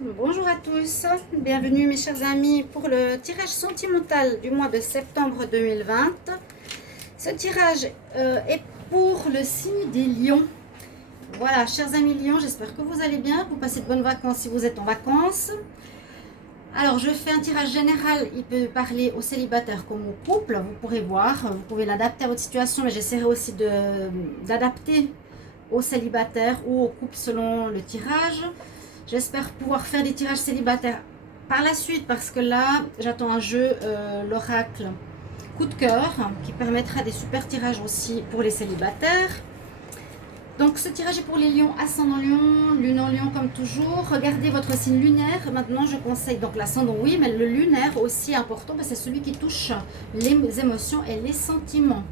Bonjour à tous, bienvenue mes chers amis pour le tirage sentimental du mois de septembre 2020. Ce tirage est pour le signe des lions. Voilà, chers amis lions, j'espère que vous allez bien, que vous passez de bonnes vacances si vous êtes en vacances. Alors je fais un tirage général, il peut parler aux célibataires comme aux couples, vous pourrez voir, vous pouvez l'adapter à votre situation, mais j'essaierai aussi d'adapter aux célibataires ou aux couples selon le tirage. J'espère pouvoir faire des tirages célibataires par la suite parce que là, j'attends un jeu, l'oracle coup de cœur, qui permettra des super tirages aussi pour les célibataires. Donc ce tirage est pour les lions, ascendant lion, lune en lion comme toujours. Regardez votre signe lunaire. Maintenant, je conseille donc l'ascendant, oui, mais le lunaire aussi important parce que c'est celui qui touche les émotions et les sentiments.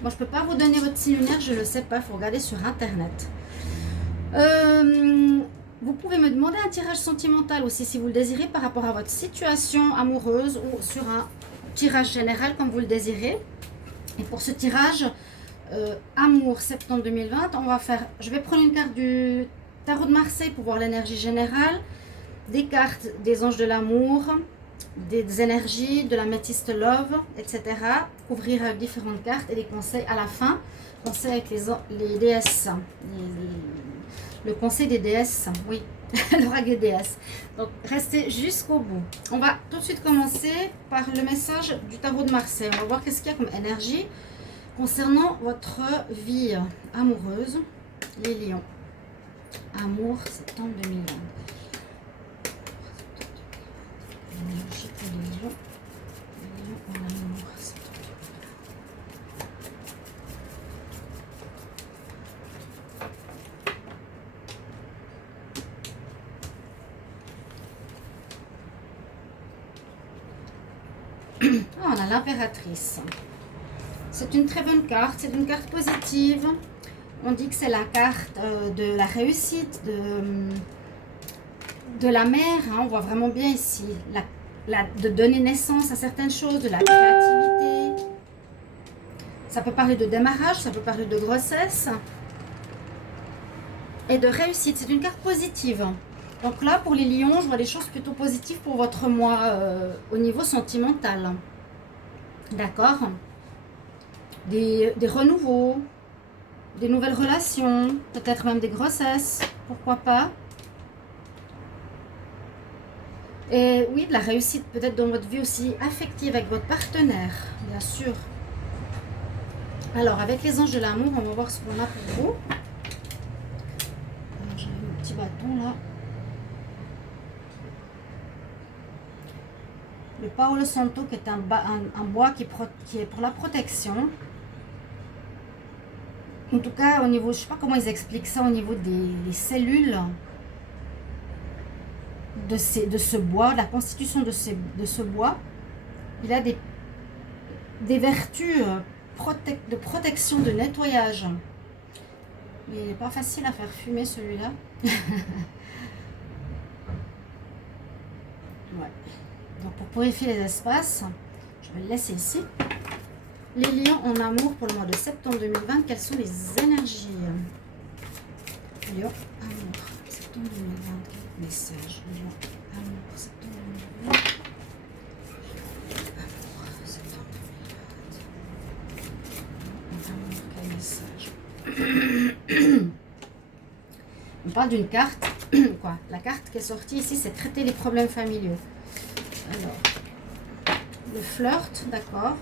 Moi, je ne peux pas vous donner votre signe lunaire, je ne le sais pas, il faut regarder sur Internet. Vous pouvez me demander un tirage sentimental aussi si vous le désirez par rapport à votre situation amoureuse ou sur un tirage général comme vous le désirez. Et pour ce tirage amour septembre 2020, je vais prendre une carte du tarot de Marseille pour voir l'énergie générale, des cartes des anges de l'amour, des énergies de la métiste love, etc. Couvrir avec différentes cartes et des conseils à la fin. Conseils avec les déesses. Le conseil des déesses, oui, l'oracle des déesses. Donc, restez jusqu'au bout. On va tout de suite commencer par le message du tarot de Marseille. On va voir qu'est-ce qu'il y a comme énergie concernant votre vie amoureuse, les lions. Amour, septembre 2020. Énergie pour les lions. Les lions en amour, septembre 2020. Ah, on a l'impératrice. C'est une très bonne carte, c'est une carte positive. On dit que c'est la carte de la réussite, de la mère. Hein, on voit vraiment bien ici de donner naissance à certaines choses, de la créativité. Ça peut parler de démarrage, ça peut parler de grossesse et de réussite. C'est une carte positive. Donc là, pour les lions, je vois des choses plutôt positives pour votre mois au niveau sentimental. D'accord ? Des renouveaux, des nouvelles relations, peut-être même des grossesses, pourquoi pas. Et oui, de la réussite peut-être dans votre vie aussi affective avec votre partenaire, bien sûr. Alors, avec les anges de l'amour, on va voir ce qu'on a pour vous. J'ai un petit bâton là. Le Paolo Santo, qui est un bois qui est pour la protection. En tout cas, au niveau, je ne sais pas comment ils expliquent ça, au niveau des cellules de ce bois, la constitution de ce bois, il a des vertus de protection, de nettoyage. Il n'est pas facile à faire fumer celui-là. Ouais. Donc pour purifier les espaces, je vais le laisser ici. Les lions en amour pour le mois de septembre 2020, quelles sont les énergies? Lion, amour, septembre 2020, quel message? Lion, amour, septembre 2020. Amour, septembre 2020. Amour, quel message? On parle d'une carte, quoi? La carte qui est sortie ici, c'est traiter les problèmes familiaux. Alors, le flirt, d'accord.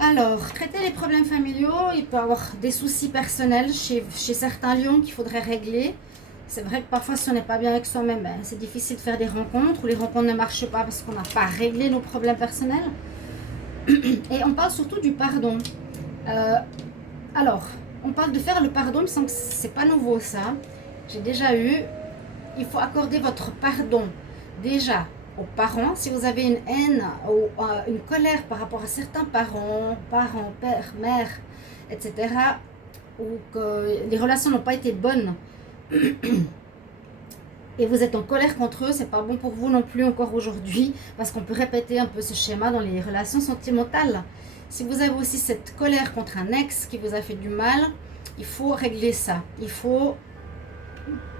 Alors, traiter les problèmes familiaux, il peut y avoir des soucis personnels chez certains lions qu'il faudrait régler. C'est vrai que parfois, si on n'est pas bien avec soi-même, c'est difficile de faire des rencontres ou les rencontres ne marchent pas parce qu'on n'a pas réglé nos problèmes personnels. Et on parle surtout du pardon. Alors, on parle de faire le pardon, il me semble que c'est pas nouveau ça. J'ai déjà eu. Il faut accorder votre pardon déjà aux parents. Si vous avez une haine ou une colère par rapport à certains parents, père, mère, etc., ou que les relations n'ont pas été bonnes et vous êtes en colère contre eux, c'est pas bon pour vous non plus encore aujourd'hui, parce qu'on peut répéter un peu ce schéma dans les relations sentimentales. Si vous avez aussi cette colère contre un ex qui vous a fait du mal, il faut régler ça. Il faut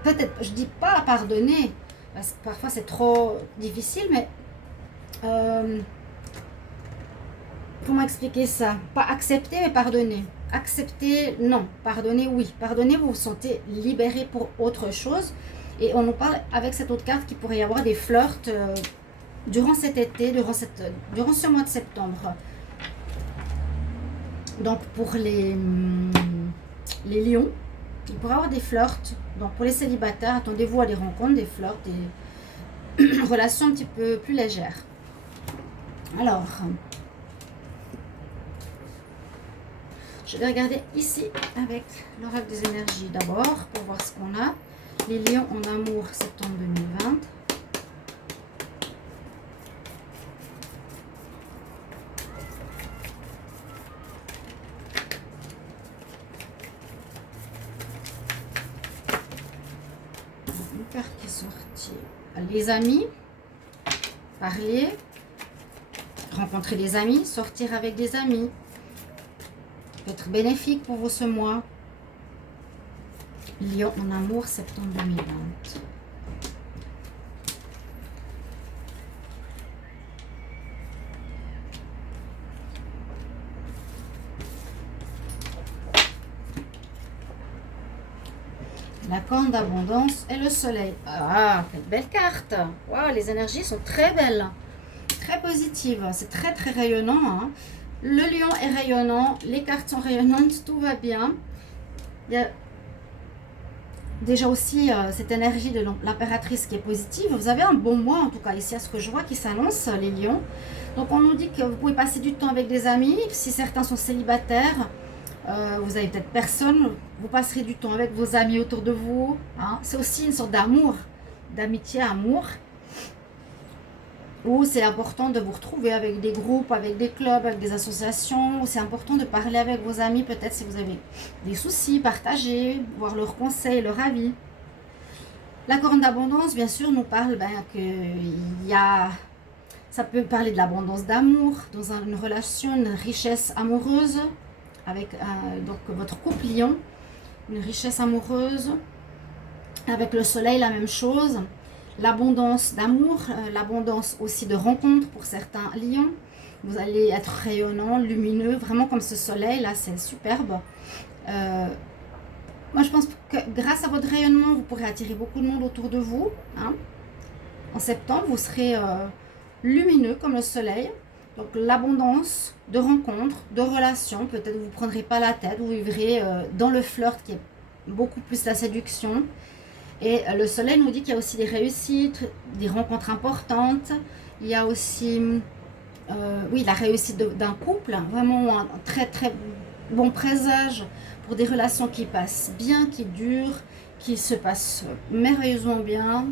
peut-être, je dis pas pardonner, parce que parfois c'est trop difficile, mais comment expliquer ça? Pas accepter, mais pardonner. Accepter, non. Pardonner, oui. Pardonner, vous vous sentez libéré pour autre chose. Et on nous parle avec cette autre carte qu'il pourrait y avoir des flirts durant cet été, durant ce mois de septembre. Donc pour les lions, il pourrait y avoir des flirts. Donc pour les célibataires, attendez-vous à des rencontres, des flirts, des relations un petit peu plus légères. Alors, je vais regarder ici avec l'oracle des énergies d'abord pour voir ce qu'on a. Les lions en amour, septembre 2020. Une carte qui est sortie. Les amis, parler, rencontrer des amis, sortir avec des amis. Peut être bénéfique pour vous ce mois. Lion en amour, septembre 2020. La corne d'abondance et le soleil. Ah, quelle belle carte. Waouh, les énergies sont très belles. Très positives. C'est très très rayonnant. Hein. Le lion est rayonnant. Les cartes sont rayonnantes. Tout va bien. Il y a déjà aussi cette énergie de l'impératrice qui est positive. Vous avez un bon mois en tout cas ici à ce que je vois qui s'annonce, les lions. Donc on nous dit que vous pouvez passer du temps avec des amis. Si certains sont célibataires, vous avez peut-être personne, vous passerez du temps avec vos amis autour de vous. Hein. C'est aussi une sorte d'amour, d'amitié, amour. Ou c'est important de vous retrouver avec des groupes, avec des clubs, avec des associations. C'est important de parler avec vos amis, peut-être si vous avez des soucis, partager, voir leurs conseils, leur avis. La corne d'abondance, bien sûr, nous parle qu'il y a... Ça peut parler de l'abondance d'amour dans une relation, une richesse amoureuse avec donc votre couple lion, une richesse amoureuse. Avec le soleil, la même chose. L'abondance d'amour, l'abondance aussi de rencontres pour certains lions. Vous allez être rayonnant, lumineux, vraiment comme ce soleil là, c'est superbe. Moi je pense que grâce à votre rayonnement, vous pourrez attirer beaucoup de monde autour de vous. Hein. En septembre, vous serez lumineux comme le soleil. Donc l'abondance de rencontres, de relations, peut-être vous ne prendrez pas la tête, vous vivrez dans le flirt qui est beaucoup plus la séduction. Et le soleil nous dit qu'il y a aussi des réussites, des rencontres importantes. Il y a aussi, oui, la réussite d'un couple, vraiment un très très bon présage pour des relations qui passent bien, qui durent, qui se passent merveilleusement bien.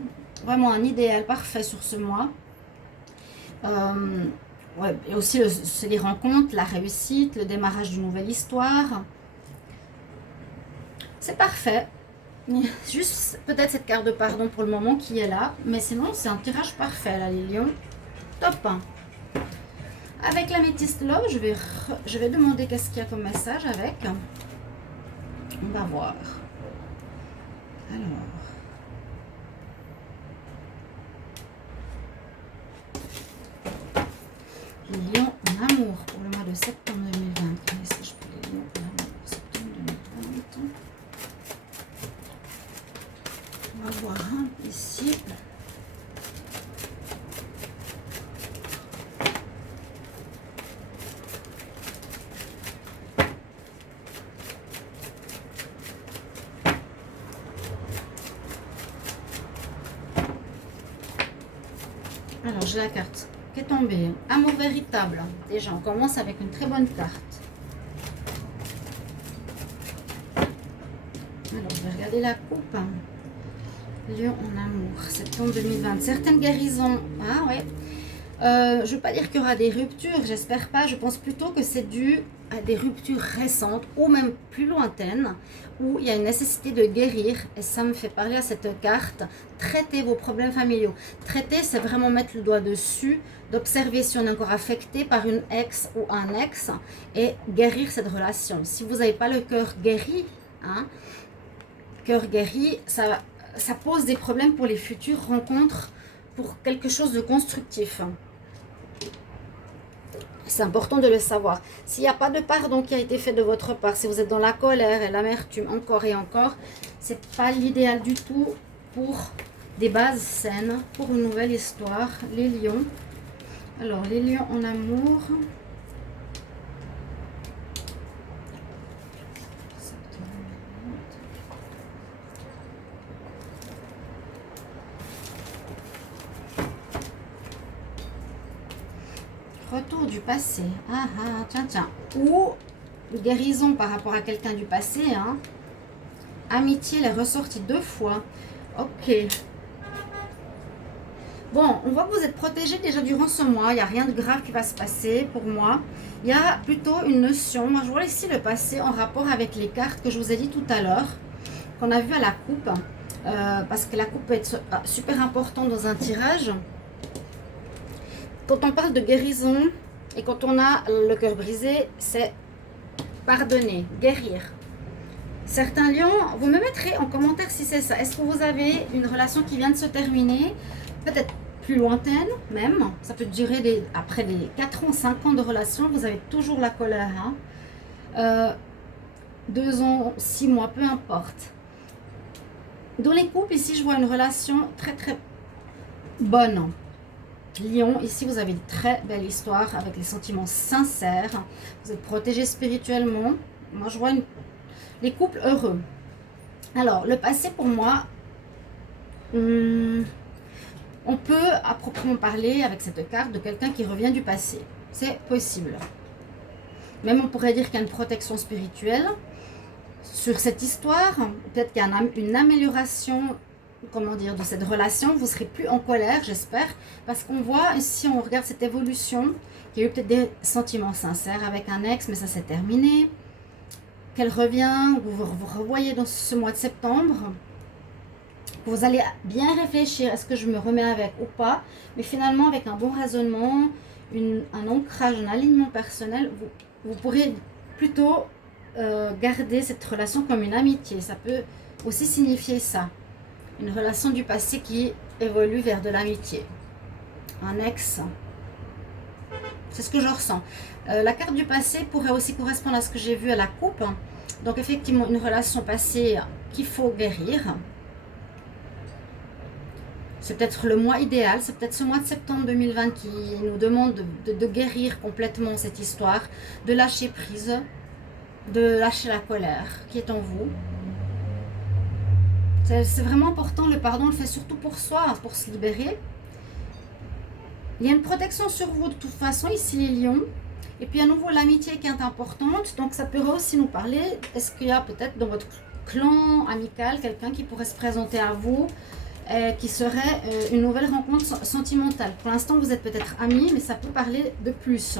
Vraiment un idéal parfait sur ce mois. Ouais, et aussi c'est les rencontres, la réussite, le démarrage d'une nouvelle histoire. C'est parfait. Juste peut-être cette carte de pardon pour le moment qui est là. Mais sinon, c'est un tirage parfait là, les lions. Top 1. Avec l'améthyste love, je vais demander qu'est-ce qu'il y a comme message avec. On va voir. Alors. Les lions en amour pour le mois de septembre 2020. Ici, je peux les lions en amour pour septembre 2020. On va voir ici. Alors, j'ai la carte qui est tombée. Amour véritable. Déjà, on commence avec une très bonne carte. Alors, je vais regarder la coupe. Lion en amour, septembre 2020. Certaines guérisons. Ah ouais. Je ne veux pas dire qu'il y aura des ruptures, j'espère pas. Je pense plutôt que c'est dû à des ruptures récentes ou même plus lointaines où il y a une nécessité de guérir. Et ça me fait parler à cette carte. Traiter vos problèmes familiaux. Traiter, c'est vraiment mettre le doigt dessus, d'observer si on est encore affecté par une ex ou un ex et guérir cette relation. Si vous n'avez pas le cœur guéri, hein, cœur guéri, ça pose des problèmes pour les futures rencontres, pour quelque chose de constructif. C'est important de le savoir. S'il n'y a pas de pardon qui a été fait de votre part, si vous êtes dans la colère et l'amertume encore et encore, c'est pas l'idéal du tout pour des bases saines, pour une nouvelle histoire. Les lions. Alors, les lions en amour. Retour du passé. Ah, ah, tiens, tiens. Ou guérison par rapport à quelqu'un du passé. Hein. Amitié, elle est ressortie 2 fois. Ok. Bon, on voit que vous êtes protégé déjà durant ce mois. Il n'y a rien de grave qui va se passer pour moi. Il y a plutôt une notion. Moi, je vois ici le passé en rapport avec les cartes que je vous ai dit tout à l'heure. Qu'on a vu à la coupe. Parce que la coupe peut être super importante dans un tirage. Quand on parle de guérison et quand on a le cœur brisé, c'est pardonner, guérir. Certains lions, vous me mettrez en commentaire si c'est ça. Est-ce que vous avez une relation qui vient de se terminer, peut-être plus lointaine même. Ça peut durer après des 4 ans, 5 ans de relation, vous avez toujours la colère. Hein. 2 ans, 6 mois, peu importe. Dans les couples, ici, je vois une relation très très bonne. Lion, ici vous avez une très belle histoire avec les sentiments sincères. Vous êtes protégé spirituellement. Moi je vois les couples heureux. Alors le passé pour moi, on peut à proprement parler avec cette carte de quelqu'un qui revient du passé. C'est possible. Même on pourrait dire qu'il y a une protection spirituelle sur cette histoire. Peut-être qu'il y a une amélioration, comment dire, de cette relation. Vous ne serez plus en colère, j'espère, parce qu'on voit ici, on regarde cette évolution, qu'il y a eu peut-être des sentiments sincères avec un ex, mais ça s'est terminé, qu'elle revient, vous vous revoyez dans ce mois de septembre, vous allez bien réfléchir, est-ce que je me remets avec ou pas, mais finalement avec un bon raisonnement, un ancrage, un alignement personnel, vous pourrez plutôt garder cette relation comme une amitié. Ça peut aussi signifier ça. Une relation du passé qui évolue vers de l'amitié. Un ex. C'est ce que je ressens. La carte du passé pourrait aussi correspondre à ce que j'ai vu à la coupe. Donc effectivement, une relation passée qu'il faut guérir. C'est peut-être le mois idéal. C'est peut-être ce mois de septembre 2020 qui nous demande de guérir complètement cette histoire. De lâcher prise. De lâcher la colère qui est en vous. C'est vraiment important, le pardon, on le fait surtout pour soi, pour se libérer. Il y a une protection sur vous de toute façon, ici les lions. Et puis à nouveau l'amitié qui est importante, donc ça pourrait aussi nous parler, est-ce qu'il y a peut-être dans votre clan amical quelqu'un qui pourrait se présenter à vous, qui serait une nouvelle rencontre sentimentale. Pour l'instant vous êtes peut-être amis, mais ça peut parler de plus.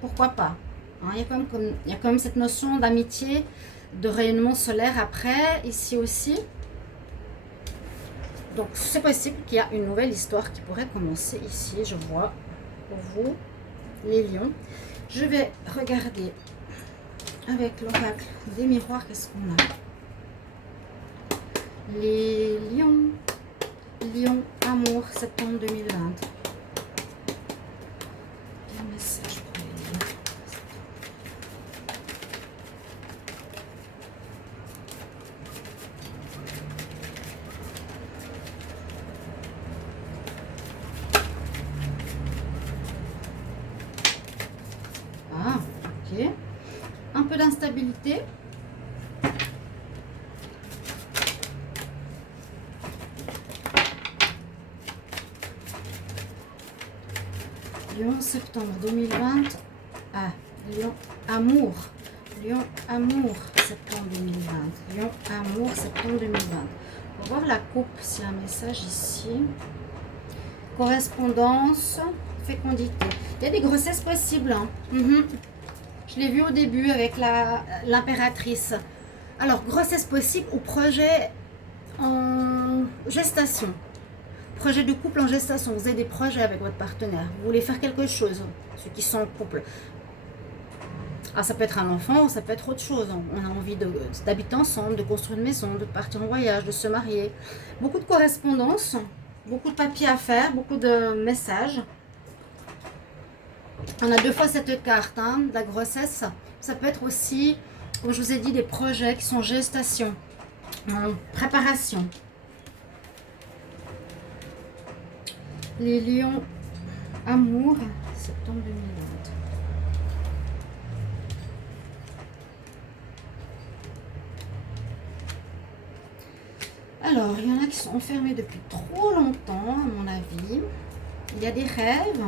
Pourquoi pas, hein, il y a quand même cette notion d'amitié, de rayonnement solaire après, ici aussi. Donc c'est possible qu'il y a une nouvelle histoire qui pourrait commencer ici, je vois, pour vous, les lions. Je vais regarder avec l'oracle des miroirs, qu'est-ce qu'on a. Les lions, lion, amour, septembre 2020. Quel message pour les lions? Ah, ok. Un peu d'instabilité. Lion, septembre 2020. Ah, Lion, amour. Lion, amour, septembre 2020. Lion, amour, septembre 2020. On va voir la coupe, s'il y a un message ici. Correspondance, fécondité. Il y a des grossesses possibles. Hein. Je l'ai vu au début avec l'impératrice. Alors, grossesse possible ou projet en gestation. Projet de couple en gestation. Vous avez des projets avec votre partenaire. Vous voulez faire quelque chose, ceux qui sont en couple. Ah, ça peut être un enfant ou ça peut être autre chose. On a envie d'habiter ensemble, de construire une maison, de partir en voyage, de se marier. Beaucoup de correspondances, beaucoup de papiers à faire, beaucoup de messages. On a deux fois cette carte, hein, de la grossesse. Ça peut être aussi, comme je vous ai dit, des projets qui sont en gestation, en préparation. Les lions, amour, septembre 2020. Alors, il y en a qui sont enfermés depuis trop longtemps, à mon avis. Il y a des rêves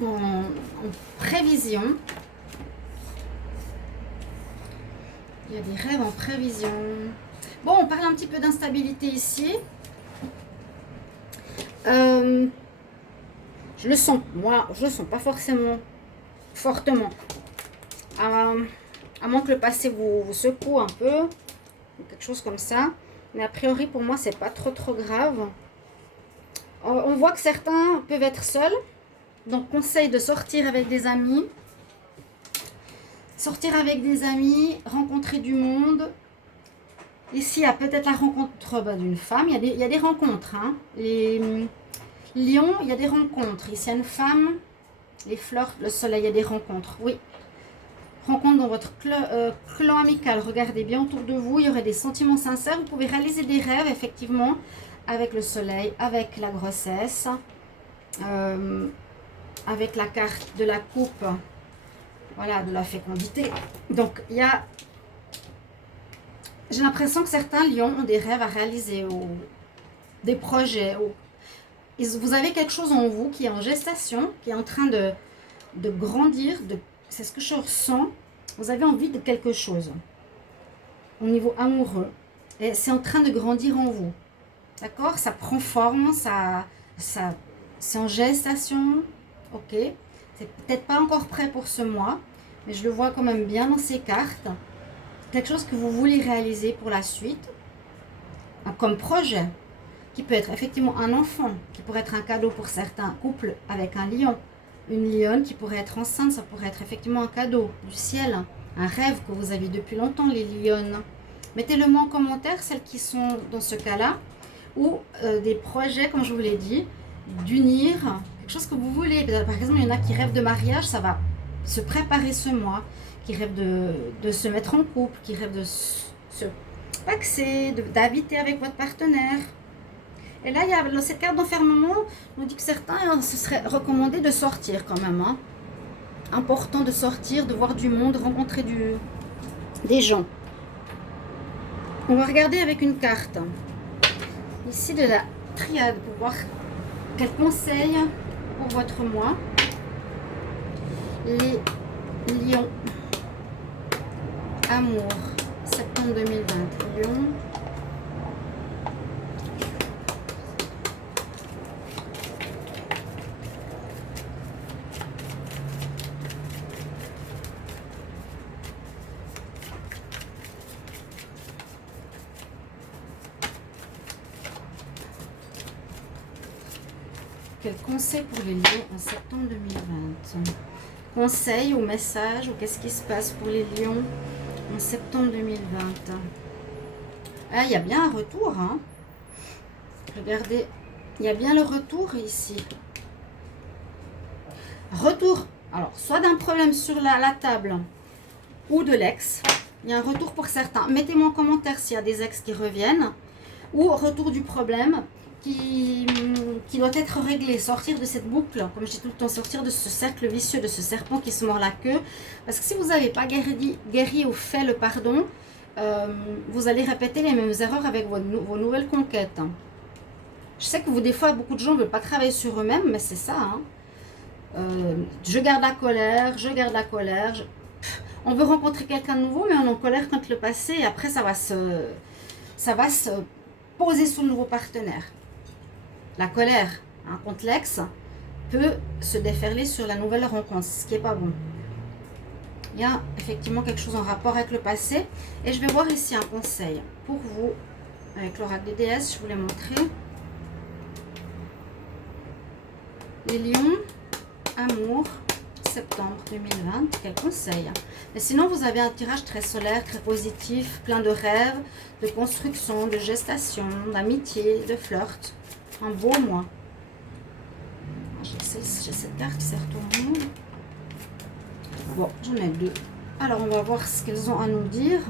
en prévision. Il y a des rêves en prévision. Bon, on parle un petit peu d'instabilité ici. Je le sens, moi, je le sens pas forcément fortement. À moins que le passé vous secoue un peu, quelque chose comme ça. Mais a priori, pour moi, c'est pas trop grave. On voit que certains peuvent être seuls. Donc, conseil de sortir avec des amis. Sortir avec des amis, rencontrer du monde. Ici, il y a peut-être la rencontre d'une femme. Il y a des rencontres. Hein. Les lions, il y a des rencontres. Ici, il y a une femme. Les fleurs, le soleil, il y a des rencontres. Oui. Rencontre dans votre clan amical. Regardez bien autour de vous. Il y aurait des sentiments sincères. Vous pouvez réaliser des rêves, effectivement, avec le soleil, avec la grossesse, avec la carte de la coupe. Voilà, de la fécondité. Donc, il y a... J'ai l'impression que certains lions ont des rêves à réaliser, ou des projets. Vous avez quelque chose en vous qui est en gestation, qui est en train de grandir. C'est ce que je ressens. Vous avez envie de quelque chose au niveau amoureux. Et c'est en train de grandir en vous. D'accord? Ça prend forme, c'est en gestation. Ok? C'est peut-être pas encore prêt pour ce mois, mais je le vois quand même bien dans ces cartes. Quelque chose que vous voulez réaliser pour la suite, comme projet, qui peut être effectivement un enfant, qui pourrait être un cadeau pour certains couples avec un lion, une lionne qui pourrait être enceinte, ça pourrait être effectivement un cadeau du ciel, un rêve que vous aviez depuis longtemps, les lionnes. Mettez-le moi en commentaire, celles qui sont dans ce cas-là, ou des projets, comme je vous l'ai dit, d'unir quelque chose que vous voulez. Par exemple, il y en a qui rêvent de mariage, ça va se préparer ce mois, qui rêvent de se mettre en couple, qui rêvent de se paxer, d'habiter avec votre partenaire. Et là, il y a cette carte d'enfermement, on dit que certains, ce serait recommandé de sortir quand même. Hein. Important de sortir, de voir du monde, rencontrer des gens. On va regarder avec une carte. Ici, de la triade, pour voir quel conseil pour votre mois. Les lions. Amour. Septembre 2020. Lion. Quel conseil pour les lions en septembre 2020? Conseil ou message ou qu'est-ce qui se passe pour les lions en septembre 2020? Ah, il y a bien un retour. Hein. Regardez, il y a bien le retour ici. Retour, alors, soit d'un problème sur la table ou de l'ex. Il y a un retour pour certains. Mettez-moi en commentaire s'il y a des ex qui reviennent. Ou retour du problème qui doit être réglé, sortir de cette boucle, comme je dis tout le temps, sortir de ce cercle vicieux, de ce serpent qui se mord la queue. Parce que si vous n'avez pas guéri ou fait le pardon, vous allez répéter les mêmes erreurs avec vos nouvelles conquêtes. Je sais que des fois, beaucoup de gens ne veulent pas travailler sur eux-mêmes, mais c'est ça. Hein. Je garde la colère, on veut rencontrer quelqu'un de nouveau, mais on est en colère contre le passé, et après ça va se poser sur le nouveau partenaire. La colère contre l'ex peut se déferler sur la nouvelle rencontre, ce qui n'est pas bon. Il y a effectivement quelque chose en rapport avec le passé. Et je vais voir ici un conseil pour vous, avec l'oracle des déesses, je vous l'ai montré. Les lions, amour, septembre 2020. Quel conseil? Mais sinon, vous avez un tirage très solaire, très positif, plein de rêves, de construction, de gestation, d'amitié, de flirt. Un beau mois. J'ai cette carte qui s'est retournée. Bon, j'en ai deux. Alors, on va voir ce qu'ils ont à nous dire.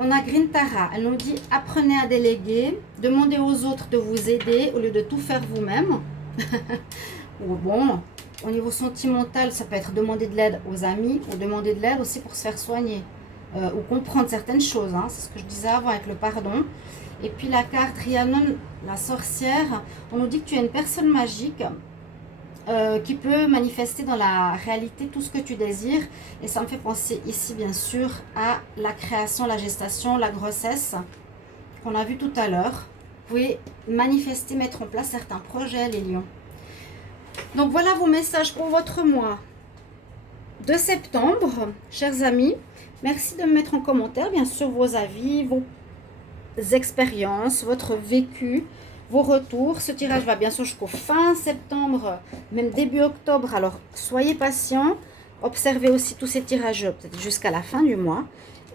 On a Grintara. Elle nous dit « Apprenez à déléguer, demandez aux autres de vous aider au lieu de tout faire vous-même. » Ou bon, au niveau sentimental, ça peut être demander de l'aide aux amis ou demander de l'aide aussi pour se faire soigner. Ou comprendre certaines choses. Hein. C'est ce que je disais avant avec le pardon. Et puis la carte Rhiannon, la sorcière. On nous dit que tu es une personne magique. Qui peut manifester dans la réalité tout ce que tu désires. Et ça me fait penser ici, bien sûr, à la création, la gestation, la grossesse qu'on a vu tout à l'heure. Vous pouvez manifester, mettre en place certains projets, les lions. Donc, voilà vos messages pour votre mois de septembre, chers amis. Merci de me mettre en commentaire, bien sûr, vos avis, vos expériences, votre vécu, vos retours. Ce tirage va bien sûr jusqu'au fin septembre, même début octobre. Alors, soyez patients. Observez aussi tous ces tirages peut-être jusqu'à la fin du mois.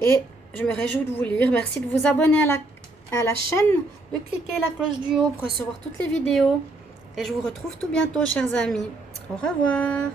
Et je me réjouis de vous lire. Merci de vous abonner à la chaîne, de cliquer la cloche du haut pour recevoir toutes les vidéos. Et je vous retrouve tout bientôt, chers amis. Au revoir.